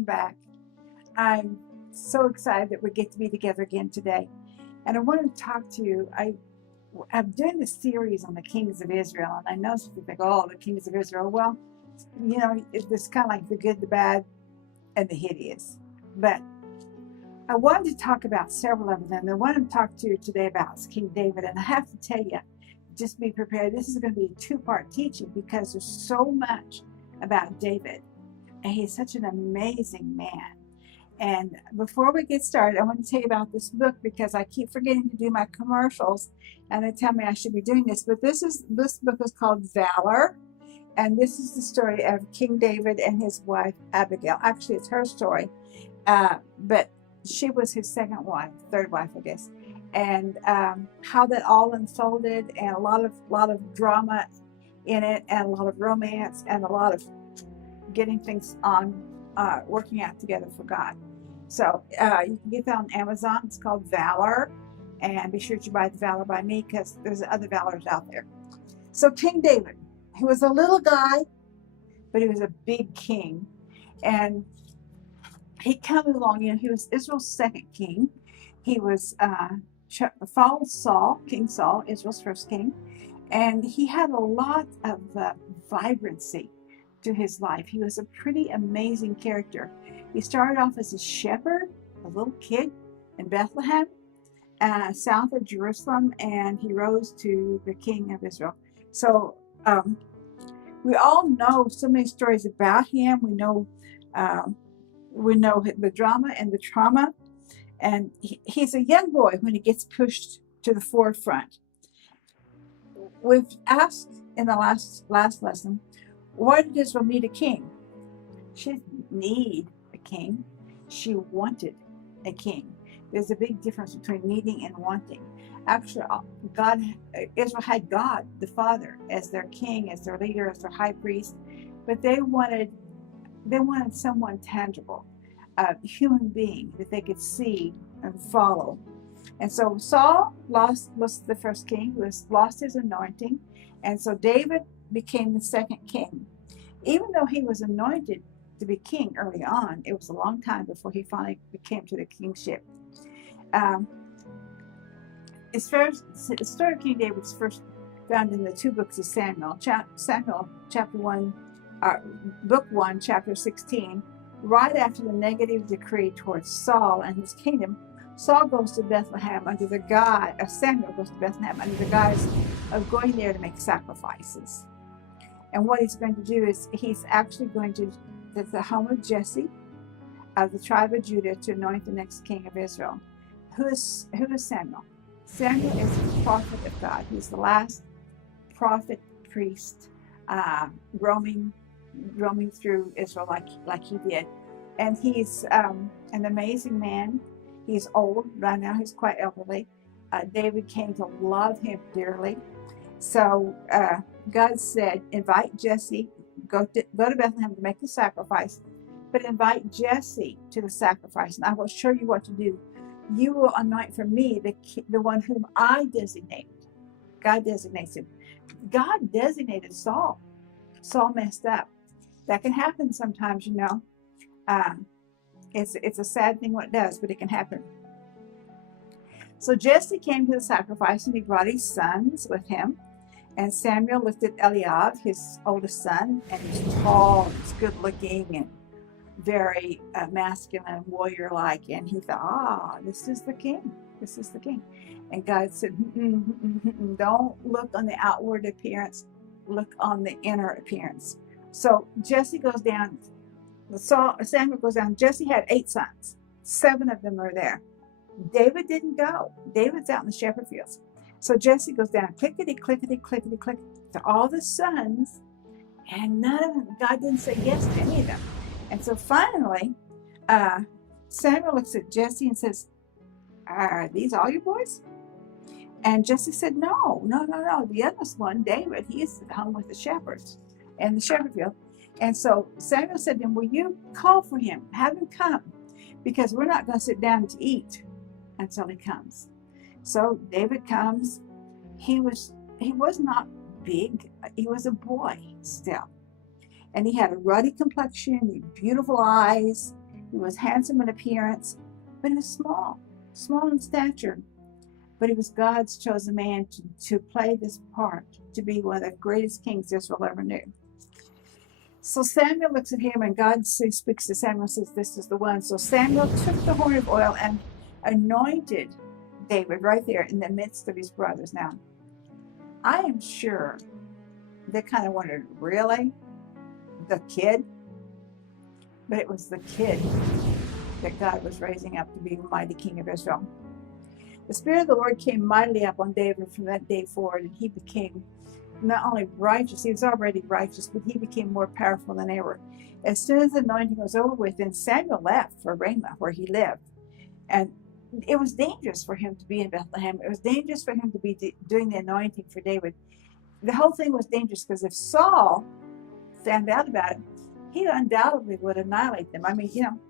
welcome back. I'm so excited that we get to be together again today. And I want to talk to you. I'm doing this series on the kings of Israel, and I know some people think, oh, the kings of Israel. Well, it's kind of like the good, the bad, and the hideous. But I wanted to talk about several of them. The one I'm talking to you today about is King David. And I have to tell you, just be prepared. This is going to be a two-part teaching because there's so much about David. And he's such an amazing man. And before we get started, I want to tell you about this book because I keep forgetting to do my commercials, and they tell me I should be doing this. But this book is called Valor, and this is the story of King David and his wife Abigail. Actually, it's her story, but she was his third wife, I guess. And how that all unfolded, and a lot of drama in it, and a lot of romance, and a lot of getting things on working out together for God. So you can get that on Amazon. It's called Valor, and be sure to buy the Valor by me because there's other Valors out there. So King David, he was a little guy, but he was a big king, and he came along. He was Israel's second king. He was King Saul, Israel's first king, and he had a lot of vibrancy to his life. He was a pretty amazing character. He started off as a shepherd, a little kid in Bethlehem, south of Jerusalem, and he rose to the king of Israel. So we all know so many stories about him. We know the drama and the trauma, and he's a young boy when he gets pushed to the forefront. We've asked in the last lesson, why did Israel need a king? She didn't need a king. She wanted a king. There's a big difference between needing and wanting. Actually, Israel had God, the Father, as their king, as their leader, as their high priest, but they wanted someone tangible, a human being that they could see and follow. And so Saul was the first king, who lost his anointing, and so David became the second king. Even though he was anointed to be king early on, it was a long time before he finally came to the kingship. The story of King David is first found in the two books of Samuel. Samuel, book 1, chapter 16. Right after the negative decree towards Saul and his kingdom, Samuel goes to Bethlehem under the guise of going there to make sacrifices. And what he's going to do is he's actually going to the home of Jesse, of the tribe of Judah, to anoint the next king of Israel. Who is Samuel? Samuel is the prophet of God. He's the last prophet, priest, roaming through Israel like he did. And he's an amazing man. He's old. Right now he's quite elderly. David came to love him dearly. So God said, invite Jesse, go to Bethlehem to make the sacrifice, but invite Jesse to the sacrifice, and I will show you what to do. You will anoint for me the one whom I designate. God designates him. God designated Saul. Saul messed up. That can happen sometimes, It's a sad thing what it does, but it can happen. So Jesse came to the sacrifice, and he brought his sons with him. And Samuel lifted Eliab, his oldest son, and he's tall, he's good looking, and very masculine, warrior-like. And he thought, this is the king. This is the king. And God said, don't look on the outward appearance, look on the inner appearance. So Jesse goes down. Samuel goes down. Jesse had 8 sons. 7 of them are there. David didn't go. David's out in the shepherd fields. So Jesse goes down, clickety, clickety, clickety, click, to all the sons, and none of them, God didn't say yes to any of them. And so finally, Samuel looks at Jesse and says, are these all your boys? And Jesse said, no. The youngest one, David, he's at home with the shepherds in the shepherd field. And so Samuel said to him, will you call for him? Have him come, because we're not going to sit down to eat until he comes. So David comes. He was not big. He was a boy still. And he had a ruddy complexion, beautiful eyes, He was handsome in appearance, but he was small in stature. But he was God's chosen man to play this part, to be one of the greatest kings Israel ever knew. So Samuel looks at him, and God speaks to Samuel and says, this is the one. So Samuel took the horn of oil and anointed David right there in the midst of his brothers. Now, I am sure they kind of wondered, really? The kid? But it was the kid that God was raising up to be the mighty king of Israel. The Spirit of the Lord came mightily up on David from that day forward, and he became not only righteous, he was already righteous, but he became more powerful than ever. As soon as the anointing was over with, then Samuel left for Ramah, where he lived. And it was dangerous for him to be in Bethlehem. It was dangerous for him to be doing the anointing for David. The whole thing was dangerous because if Saul found out about it, he undoubtedly would annihilate them. I mean, you know,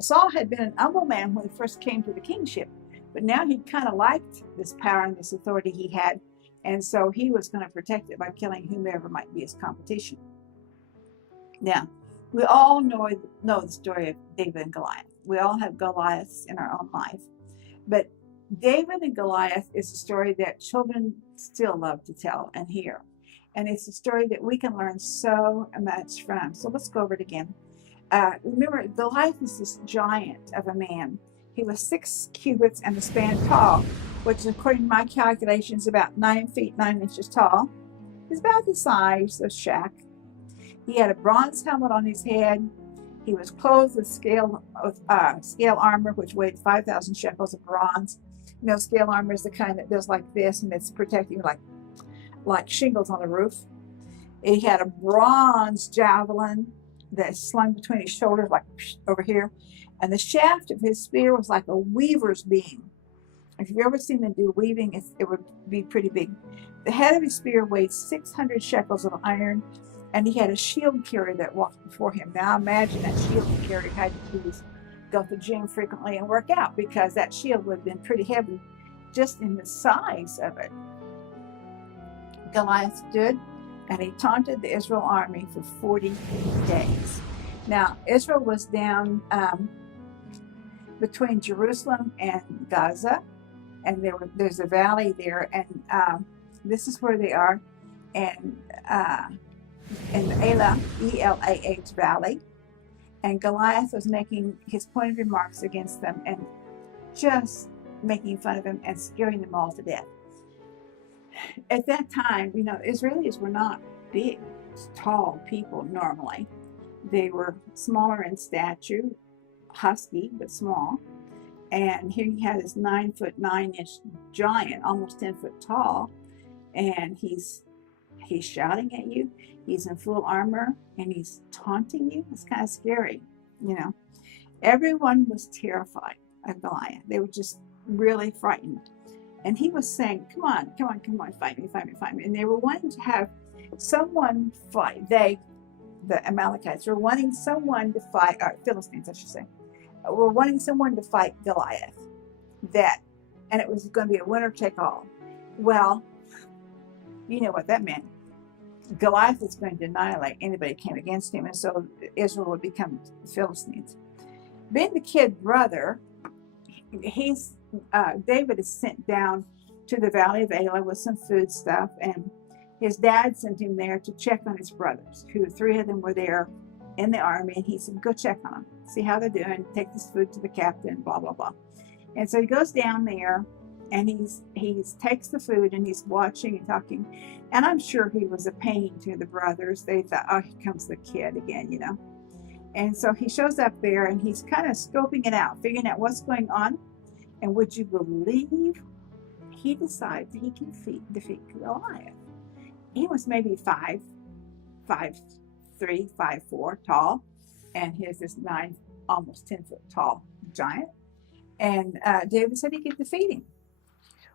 Saul had been an humble man when he first came to the kingship, but now he kind of liked this power and this authority he had, and so he was going to protect it by killing whomever might be his competition. Now, we all know the story of David and Goliath. We all have Goliaths in our own life, but David and Goliath is a story that children still love to tell and hear, and it's a story that we can learn so much from. So let's go over it again. Remember, Goliath is this giant of a man. He was 6 cubits and a span tall, which, according to my calculations, about 9 feet 9 inches tall. He's about the size of Shaq. He had a bronze helmet on his head. He was clothed with scale armor, which weighed 5,000 shekels of bronze. You know, scale armor is the kind that does like this, and it's protecting like shingles on the roof. He had a bronze javelin that slung between his shoulders, like over here, and the shaft of his spear was like a weaver's beam. If you've ever seen them do weaving, it would be pretty big. The head of his spear weighed 600 shekels of iron, and he had a shield carrier that walked before him. Now imagine that shield carrier had to go to the gym frequently and work out, because that shield would have been pretty heavy just in the size of it. Goliath stood and he taunted the Israel army for 40 days. Now, Israel was down between Jerusalem and Gaza, and there's a valley there, and this is where they are, and in the Elah valley, and Goliath was making his pointed remarks against them and just making fun of him and scaring them all to death. At that time, you know, Israelis were not big, tall people normally. They were smaller in stature, husky, but small. And here you have this 9 foot 9 inch giant, almost 10 foot tall, and he's shouting at you. He's in full armor and he's taunting you. It's kind of scary, you know. Everyone was terrified of Goliath. They were just really frightened. And he was saying, come on, fight me. And they were wanting to have someone fight. The Amalekites, were wanting someone to fight, or Philistines, I should say, were wanting someone to fight Goliath. And it was going to be a winner take all. Well, you know what that meant. Goliath was going to annihilate anybody who came against him, and so Israel would become Philistines. Being the kid brother, David is sent down to the valley of Elah with some food stuff, and his dad sent him there to check on his brothers, who 3 of them were there in the army, and he said, go check on them, see how they're doing, take this food to the captain, blah, blah, blah. And so he goes down there, and he takes the food, and he's watching and talking, and I'm sure he was a pain to the brothers. They thought, oh, here comes the kid again, you know. And so he shows up there, and he's kind of scoping it out, figuring out what's going on. And would you believe he decides he can defeat Goliath? He was maybe 5'3", 5'4" tall, and here's this 9, almost 10 foot tall giant. And David said he could defeat him.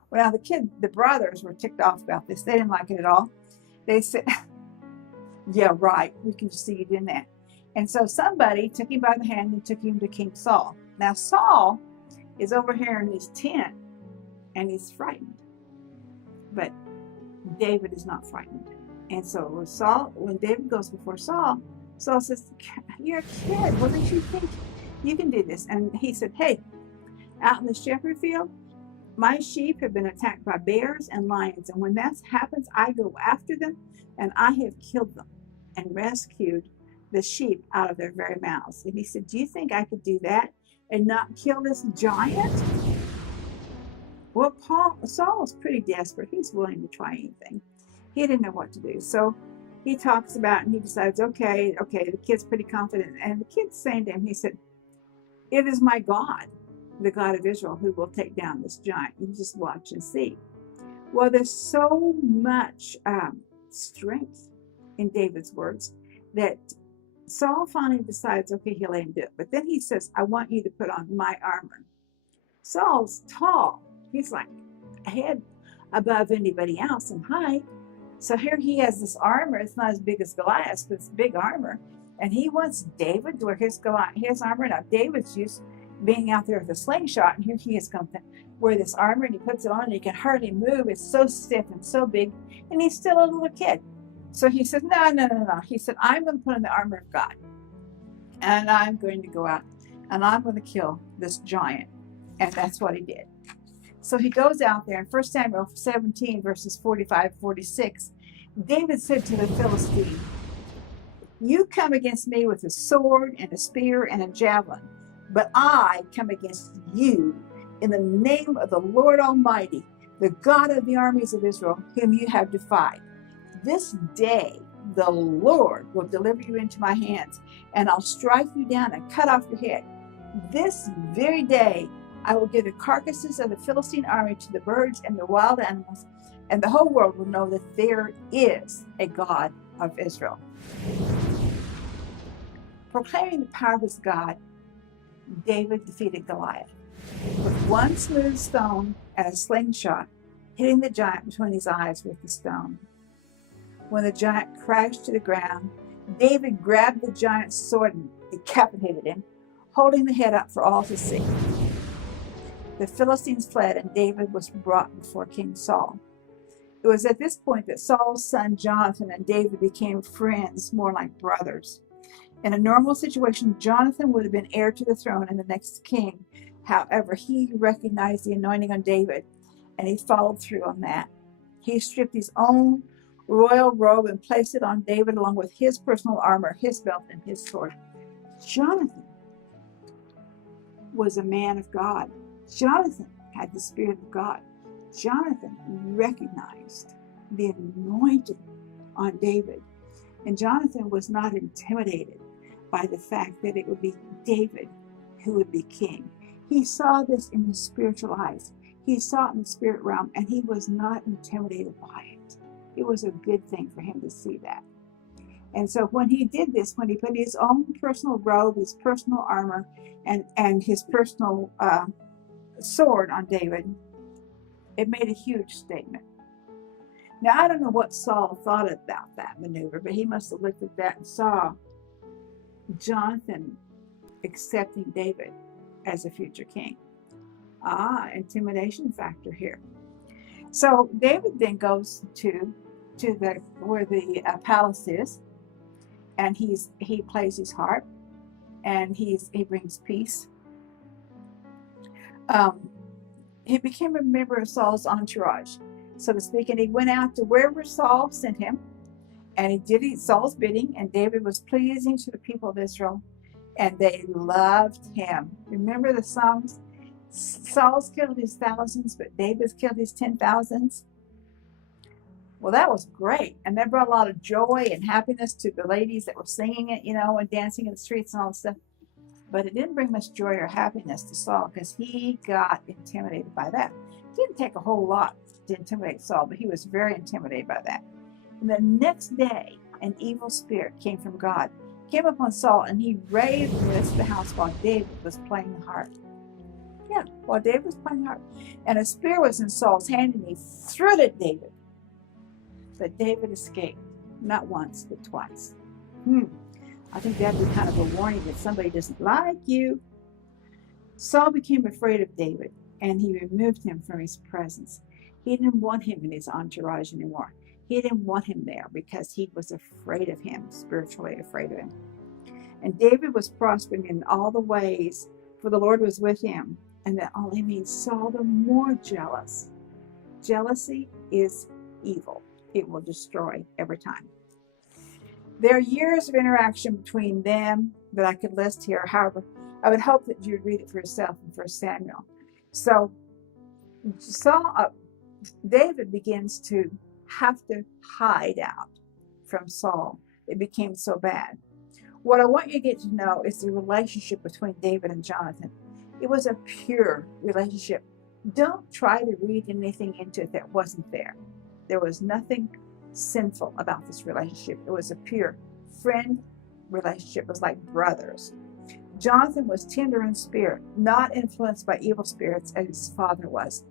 Well, now the brothers were ticked off about this. They didn't like it at all. They said, yeah, right, we can just see you doing that. And so somebody took him by the hand and took him to King Saul. Now Saul is over here in his tent, and he's frightened. But David is not frightened. And so when David goes before Saul, Saul says, you're a kid. What did you think you can do this? And he said, hey, out in the shepherd field, my sheep have been attacked by bears and lions. And when that happens, I go after them, and I have killed them and rescued the sheep out of their very mouths. And he said, do you think I could do that and not kill this giant? Well, Saul was pretty desperate. He's willing to try anything. He didn't know what to do. So he talks about, and he decides, okay, the kid's pretty confident. And the kid's saying to him, he said, it is my God, the God of Israel, who will take down this giant. You just watch and see. Well, there's so much strength in David's words that Saul finally decides, okay, he'll let him do it. But then he says, I want you to put on my armor. Saul's tall. He's like a head above anybody else in height. So here he has this armor. It's not as big as Goliath, but it's big armor. And he wants David to wear his armor. Now, David's used being out there with a slingshot, and here he is going to wear this armor, and he puts it on, and he can hardly move. It's so stiff and so big, and he's still a little kid. So he says, no. He said, I'm going to put on the armor of God, and I'm going to go out, and I'm going to kill this giant. And that's what he did. So he goes out there in 1 Samuel 17, verses 45-46. David said to the Philistine, you come against me with a sword and a spear and a javelin, but I come against you in the name of the Lord Almighty, the God of the armies of Israel, whom you have defied. This day the Lord will deliver you into my hands, and I'll strike you down and cut off your head. This very day I will give the carcasses of the Philistine army to the birds and the wild animals, and the whole world will know that there is a God of Israel. Proclaiming the power of his God, David defeated Goliath with one smooth stone and a slingshot, hitting the giant between his eyes with the stone. When the giant crashed to the ground, David grabbed the giant's sword and decapitated him, holding the head up for all to see. The Philistines fled, and David was brought before King Saul. It was at this point that Saul's son Jonathan and David became friends, more like brothers. In a normal situation, Jonathan would have been heir to the throne and the next king. However, he recognized the anointing on David, and he followed through on that. He stripped his own royal robe and placed it on David along with his personal armor, his belt, and his sword. Jonathan was a man of God. Jonathan had the Spirit of God. Jonathan recognized the anointing on David. And Jonathan was not intimidated by the fact that it would be David who would be king. He saw this in his spiritual eyes. He saw it in the spirit realm, and he was not intimidated by it. It was a good thing for him to see that. And so when he did this, when he put his own personal robe, his personal armor, and his personal sword on David, it made a huge statement. Now, I don't know what Saul thought about that maneuver, but he must have looked at that and saw Jonathan accepting David as a future king. Intimidation factor here. So David then goes to where the palace is, and he plays his harp, and he brings peace. He became a member of Saul's entourage, so to speak, and he went out to wherever Saul sent him, and he did Saul's bidding, and David was pleasing to the people of Israel, and they loved him. Remember the songs? Saul's killed his thousands, but David's killed his 10,000s. Well, that was great, and that brought a lot of joy and happiness to the ladies that were singing it, and dancing in the streets and all this stuff. But it didn't bring much joy or happiness to Saul, because he got intimidated by that. It didn't take a whole lot to intimidate Saul, but he was very intimidated by that. And the next day, an evil spirit came from God, came upon Saul, and he raved in the midst of the house while David was playing the harp. Yeah, while David was playing the harp. And a spear was in Saul's hand, and he threw it at David. But David escaped, not once, but twice. I think that'd be kind of a warning that somebody doesn't like you. Saul became afraid of David, and he removed him from his presence. He didn't want him in his entourage anymore. He didn't want him there because he was afraid of him, spiritually afraid of him. And David was prospering in all the ways, for the Lord was with him. And that only means Saul the more jealous. Jealousy is evil. It will destroy every time. There are years of interaction between them that I could list here. However, I would hope that you'd read it for yourself in 1 Samuel. So David begins to have to hide out from Saul. It became so bad. What I want you to get to know is the relationship between David and Jonathan. It was a pure relationship. Don't try to read anything into it that wasn't there. There was nothing sinful about this relationship. It was a pure friend relationship. It was like brothers. Jonathan was tender in spirit, not influenced by evil spirits as his father was.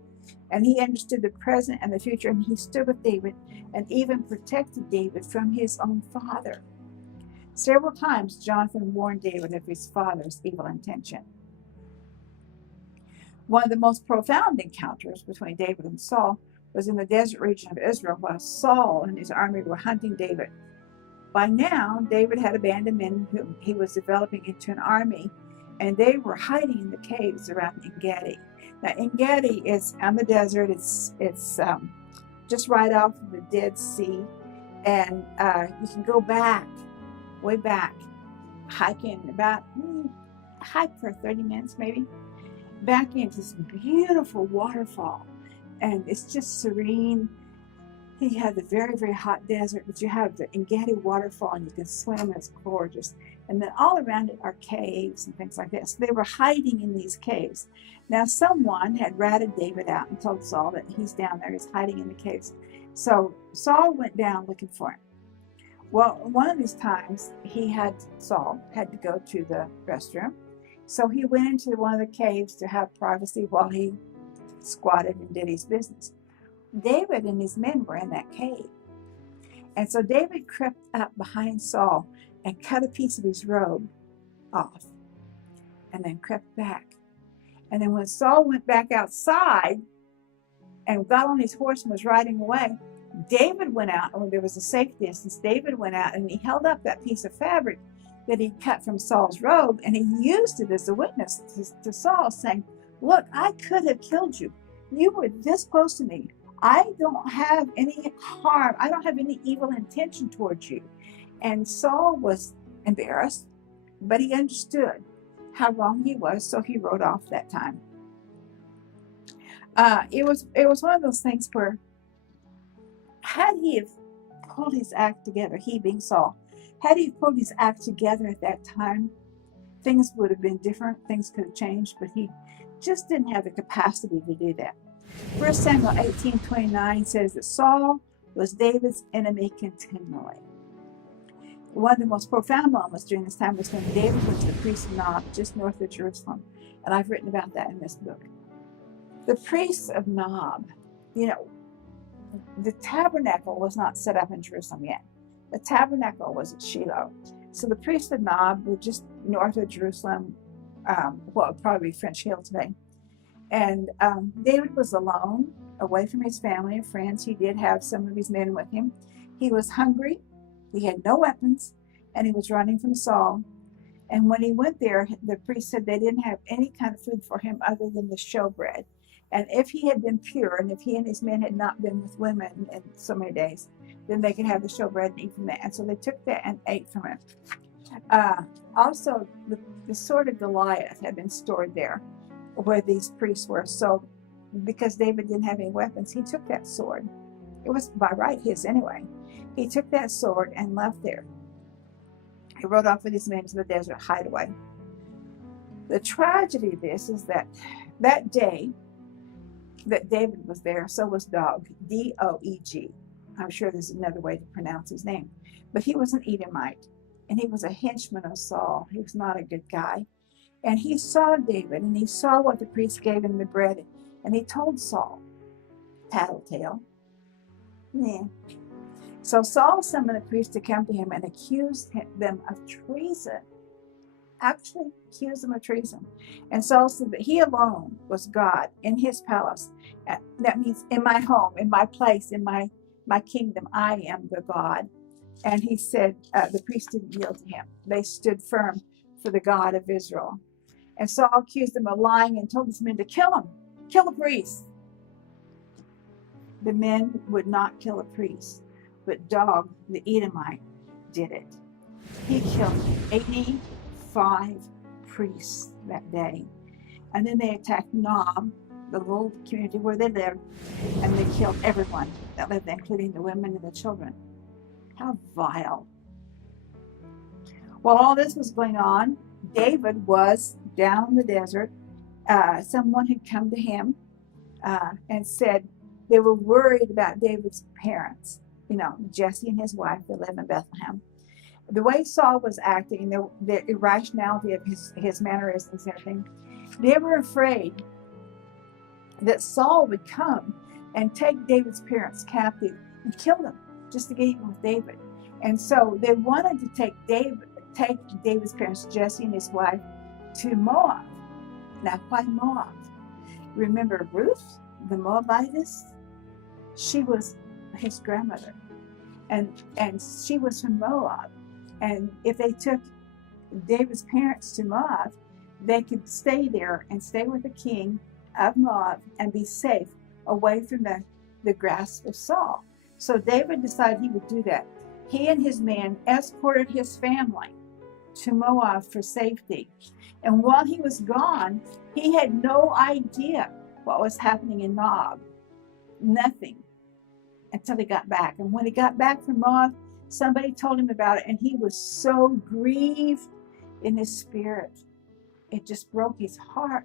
And he understood the present and the future, and he stood with David and even protected David from his own father. Several times, Jonathan warned David of his father's evil intention. One of the most profound encounters between David and Saul was in the desert region of Israel, while Saul and his army were hunting David. By now, David had abandoned men whom he was developing into an army, and they were hiding in the caves around En-Gedi. Now, En-Gedi is on the desert. It's just right off of the Dead Sea, and you can go back, way back, hiking hike for 30 minutes maybe, back into this beautiful waterfall, and it's just serene. You have the very, very hot desert, but you have the En-Gedi waterfall, and you can swim. It's gorgeous. And then all around it are caves and things like that. So they were hiding in these caves. Now, someone had ratted David out and told Saul that he's down there. He's hiding in the caves. So Saul went down looking for him. Well, one of these times, Saul had to go to the restroom. So he went into one of the caves to have privacy while he squatted and did his business. David and his men were in that cave. And so David crept up behind Saul and cut a piece of his robe off and then crept back. And then when Saul went back outside and got on his horse and was riding away, David went out, and when there was a safe distance, David went out and he held up that piece of fabric that he cut from Saul's robe, and he used it as a witness to Saul, saying, "Look, I could have killed you. You were this close to me. I don't have any harm. I don't have any evil intention towards you." And Saul was embarrassed, but he understood how wrong he was, so he rode off that time. It was one of those things where, had he have pulled his act together, he being Saul, had he pulled his act together at that time, things would have been different. Things could have changed, but he just didn't have the capacity to do that. 1 Samuel 18:29 says that Saul was David's enemy continually. One of the most profound moments during this time was when David went to the priest of Nob, just north of Jerusalem. And I've written about that in this book. The priests of Nob, the tabernacle was not set up in Jerusalem yet. The tabernacle was at Shiloh. So the priests of Nob were just north of Jerusalem, probably French Hill today. And David was alone, away from his family and friends. He did have some of his men with him. He was hungry. He had no weapons, and he was running from Saul. And when he went there, the priest said they didn't have any kind of food for him other than the showbread. And if he had been pure, and if he and his men had not been with women in so many days, then they could have the showbread and eat from that. And so they took that and ate from it. Also, the sword of Goliath had been stored there where these priests were. So because David didn't have any weapons, he took that sword. It was by right his anyway. He took that sword and left there. He rode off with his men to the desert hideaway. The tragedy of this is that day that David was there, so was Doeg, D-O-E-G. I'm sure there's another way to pronounce his name. But he was an Edomite, and he was a henchman of Saul. He was not a good guy. And he saw David, and he saw what the priest gave him the bread, and he told Saul, tattletale. Yeah. So Saul summoned the priest to come to him and accused them of treason. Actually accused them of treason. And Saul said that he alone was God in his palace. That means in my home, in my place, in my my kingdom. I am the God. And he said, the priest didn't yield to him. They stood firm for the God of Israel. And Saul accused them of lying and told his men to kill him, kill the priest. The men would not kill a priest, but Dog, the Edomite, did it. He killed 85 priests that day. And then they attacked Nob, the little community where they lived, and they killed everyone that lived there, including the women and the children. How vile. While all this was going on, David was down in the desert. Someone had come to him and said they were worried about David's parents, Jesse and his wife. They live in Bethlehem. The way Saul was acting, the irrationality of his mannerisms and everything, they were afraid that Saul would come and take David's parents captive and kill them just to get even with David. And so they wanted to take David's parents, Jesse and his wife, to Moab. Now, why Moab? Remember Ruth, the Moabitess? She was his grandmother, and she was from Moab. And if they took David's parents to Moab, they could stay there and stay with the king of Moab and be safe away from the grasp of Saul. So David decided he would do that. He and his men escorted his family to Moab for safety. And while he was gone, he had no idea what was happening in Moab. Nothing. Until he got back. And when he got back from Moab, somebody told him about it, and he was so grieved in his spirit. It just broke his heart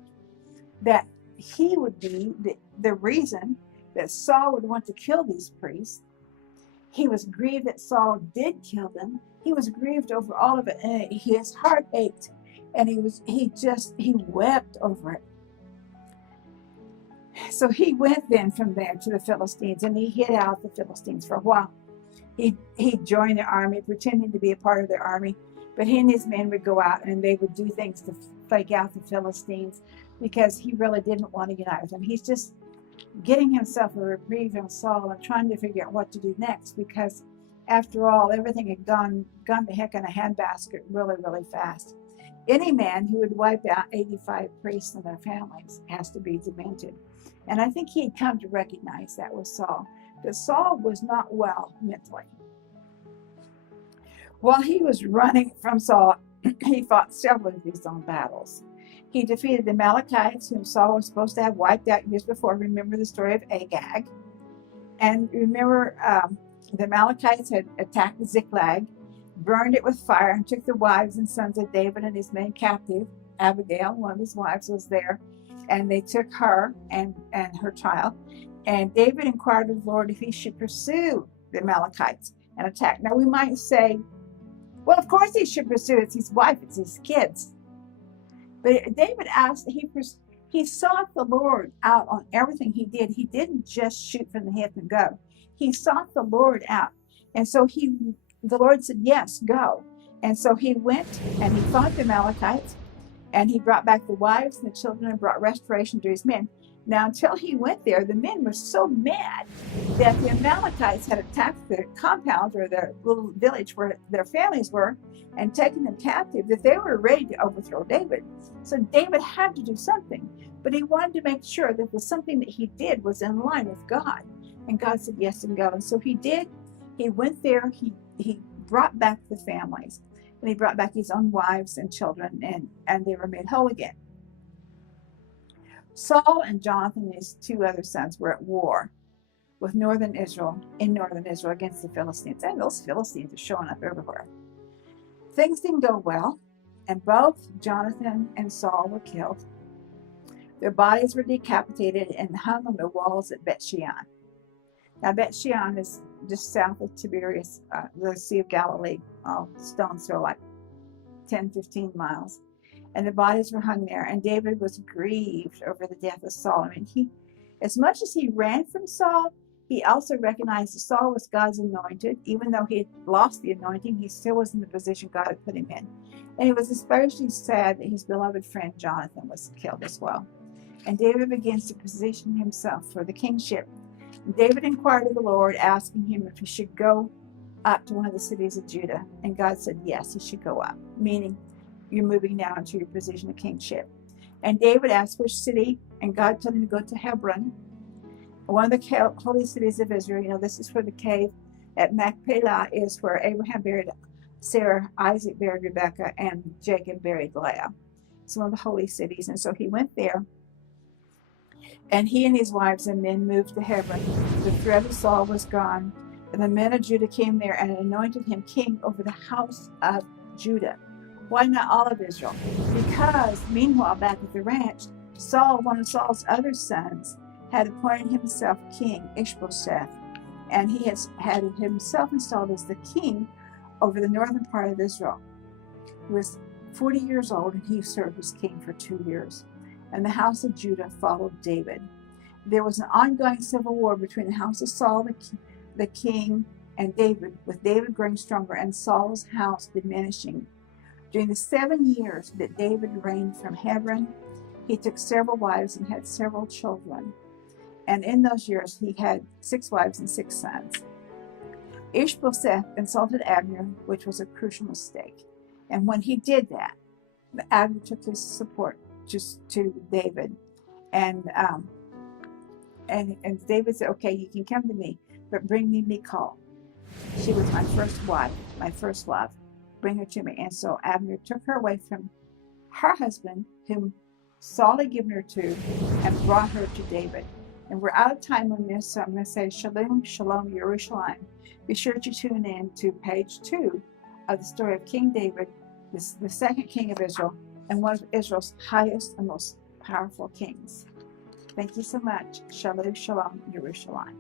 that he would be the reason that Saul would want to kill these priests. He was grieved that Saul did kill them. He was grieved over all of it, and his heart ached, and he wept over it. So he went then from there to the Philistines, and he hid out the Philistines for a while. He joined the army, pretending to be a part of their army, but he and his men would go out and they would do things to fake out the Philistines because he really didn't want to unite with them. He's just getting himself a reprieve from Saul and trying to figure out what to do next, because after all, everything had gone to heck in a handbasket really, really fast. Any man who would wipe out 85 priests and their families has to be demented. And I think he had come to recognize that with Saul, that Saul was not well mentally. While he was running from Saul, he fought several of his own battles. He defeated the Amalekites, whom Saul was supposed to have wiped out years before. Remember the story of Agag. And remember, the Amalekites had attacked Ziklag, burned it with fire, and took the wives and sons of David and his men captive. Abigail, one of his wives, was there, and they took her and her child. And David inquired of the Lord if he should pursue the Amalekites and attack. Now we might say, well, of course he should pursue. It's his wife, it's his kids. But David asked, he sought the Lord out on everything he did. He didn't just shoot from the hip and go. He sought the Lord out. And so the Lord said, yes, go. And so he went and he fought the Amalekites, and he brought back the wives and the children and brought restoration to his men. Now, until he went there, the men were so mad that the Amalekites had attacked their compound or their little village where their families were and taken them captive, that they were ready to overthrow David. So David had to do something, but he wanted to make sure that the something that he did was in line with God. And God said yes and go. And so he did. He went there. He brought back the families, and he brought back his own wives and children, and they were made whole again. Saul and Jonathan and his two other sons were at war with northern Israel against the Philistines. And those Philistines are showing up everywhere. Things didn't go well, and both Jonathan and Saul were killed. Their bodies were decapitated and hung on the walls at Bet-shean. Now, Bet-shean is just south of Tiberias, the Sea of Galilee. Stones throw like 10, 15 miles. And the bodies were hung there, and David was grieved over the death of Saul. I mean, as much as he ran from Saul, he also recognized that Saul was God's anointed. Even though he had lost the anointing, he still was in the position God had put him in. And he was especially sad that his beloved friend Jonathan was killed as well. And David begins to position himself for the kingship. David inquired of the Lord, asking him if he should go up to one of the cities of Judah. And God said, yes, he should go up, meaning you're moving now into your position of kingship. And David asked which city, and God told him to go to Hebron, one of the holy cities of Israel. You know, this is where the cave at Machpelah is, where Abraham buried Sarah, Isaac buried Rebekah, and Jacob buried Leah. It's one of the holy cities. And so he went there, and he and his wives and men moved to Hebron. The threat of Saul was gone, and the men of Judah came there and anointed him king over the house of Judah. Why not all of Israel? Because, meanwhile, back at the ranch, Saul, one of Saul's other sons, had appointed himself king, Ishbosheth, and he has had himself installed as the king over the northern part of Israel. He was 40 years old, and he served as king for 2 years. And the house of Judah followed David. There was an ongoing civil war between the house of Saul, the king, and David, with David growing stronger and Saul's house diminishing. During the 7 years that David reigned from Hebron, he took several wives and had several children. And in those years, he had 6 wives and 6 sons. Ishbosheth insulted Abner, which was a crucial mistake. And when he did that, Abner took his support just to David. And David said, okay, you can come to me, but bring me Michal. She was my first wife, my first love. Bring her to me. And so Abner took her away from her husband, whom Saul had given her to, and brought her to David. And we're out of time on this, so I'm going to say Shalom, Shalom, Yerushalayim. Be sure to tune in to page 2 of the story of King David, the second king of Israel, and one of Israel's highest and most powerful kings. Thank you so much. Shalom, Shalom, Yerushalayim.